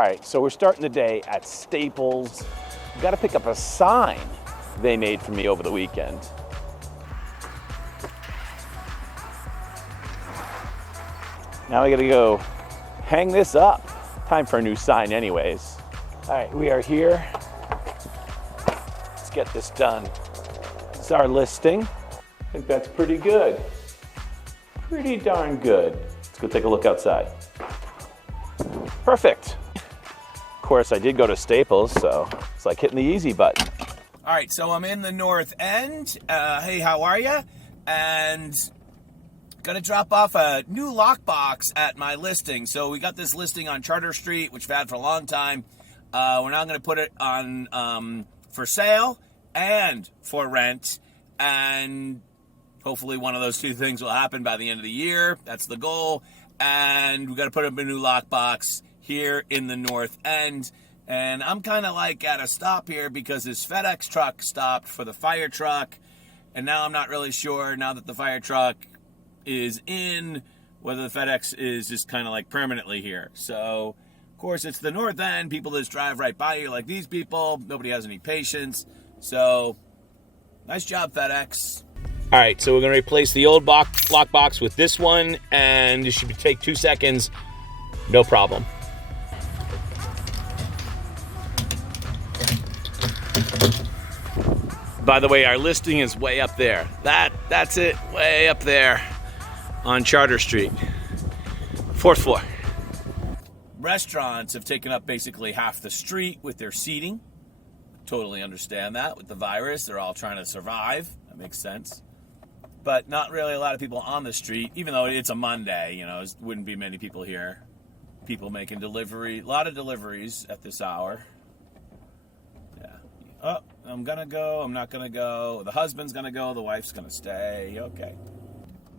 All right, so we're starting the day at Staples. Got to pick up a sign they made for me over the weekend. Now I got to go hang this up. Time for a new sign anyways. All right, we are here. Let's get this done. This is our listing. I think that's pretty good. Pretty darn good. Let's go take a look outside. Perfect. Of course, I did go to Staples, so it's like hitting the easy button. All right, so I'm in the North End. Hey, how are you? And gonna drop off a new lockbox at my listing. So we got this listing on Charter Street, which we've had for a long time. We're now gonna put it on for sale and for rent, and hopefully one of those two things will happen by the end of the year. That's the goal. And we got to put up a new lockbox here in the North End. And I'm kind of like at a stop here because this FedEx truck stopped for the fire truck. And now I'm not really sure, now that the fire truck is in, whether the FedEx is just kind of like permanently here. So, of course, it's the North End. People just drive right by you like these people. Nobody has any patience. So, nice job, FedEx. All right, so we're going to replace the old lockbox with this one, and it should take 2 seconds. No problem. By the way, our listing is way up there. That's it, way up there on Charter Street. 4th floor. Restaurants have taken up basically half the street with their seating. Totally understand that. With the virus, they're all trying to survive. That makes sense. But not really a lot of people on the street, even though it's a Monday, you know, there wouldn't be many people here. People making a lot of deliveries at this hour. Yeah. Oh, I'm gonna go, I'm not gonna go. The husband's gonna go, the wife's gonna stay. Okay.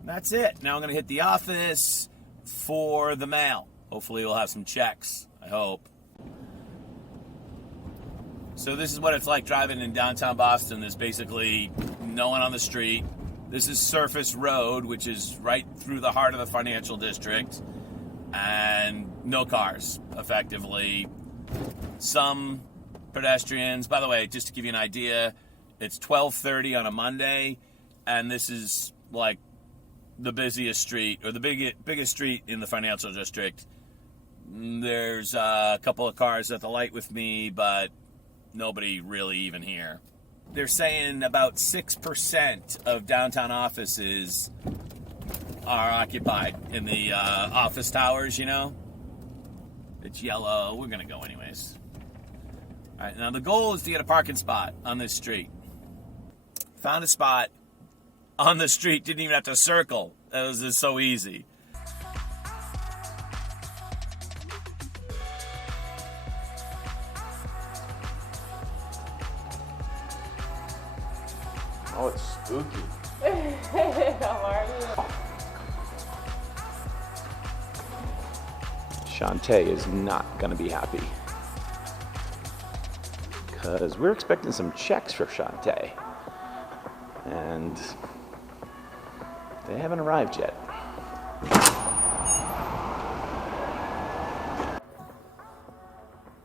And that's it. Now I'm gonna hit the office for the mail. Hopefully we'll have some checks, I hope. So this is what it's like driving in downtown Boston. There's basically no one on the street. This is Surface Road, which is right through the heart of the financial district, and no cars, effectively. Some pedestrians. By the way, just to give you an idea, it's 12:30 on a Monday, and this is like the busiest street, or the biggest street in the financial district. There's a couple of cars at the light with me, but nobody really even here. They're saying about 6% of downtown offices are occupied in the office towers, you know? It's yellow. We're going to go anyways. All right, now the goal is to get a parking spot on this street. Found a spot on the street. Didn't even have to circle. That was just so easy. Oh, it's spooky. How are you? Shantae is not going to be happy because we're expecting some checks for Shantae, and they haven't arrived yet.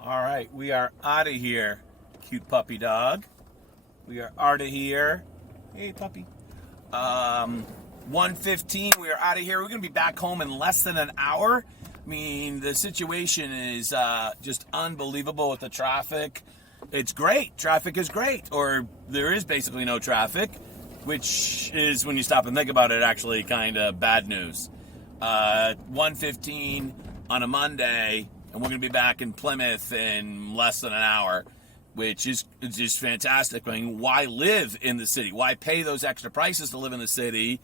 All right, we are out of here, cute puppy dog. We are out of here. Hey, puppy. 1:15, we are out of here. We're going to be back home in less than an hour. I mean, the situation is just unbelievable with the traffic. It's great. Traffic is great. Or there is basically no traffic, which is, when you stop and think about it, actually kind of bad news. 1:15 on a Monday, and we're going to be back in Plymouth in less than an hour, which is just fantastic. I mean, why live in the city? Why pay those extra prices to live in the city?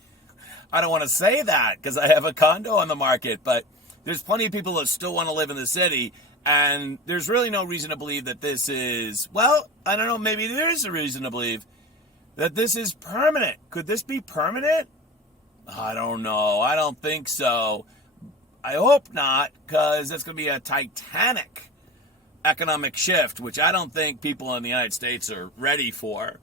I don't want to say that because I have a condo on the market, but there's plenty of people that still want to live in the city, and there's really no reason to believe that this is, well, I don't know, maybe there is a reason to believe that this is permanent. Could this be permanent? I don't know. I don't think so. I hope not, because that's going to be a titanic economic shift, which I don't think people in the United States are ready for.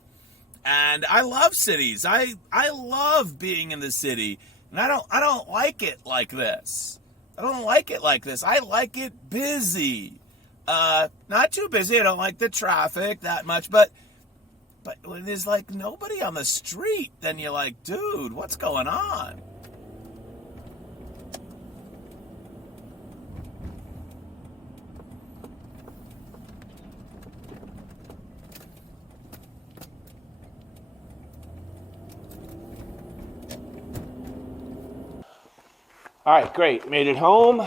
And I love cities. I love being in the city, and I don't like it like this. I don't like it like this. I like it busy. Not too busy. I don't like the traffic that much, but when there's like nobody on the street, then you're like, dude, what's going on? All right, great. Made it home.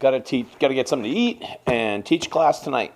Gotta get something to eat and teach class tonight.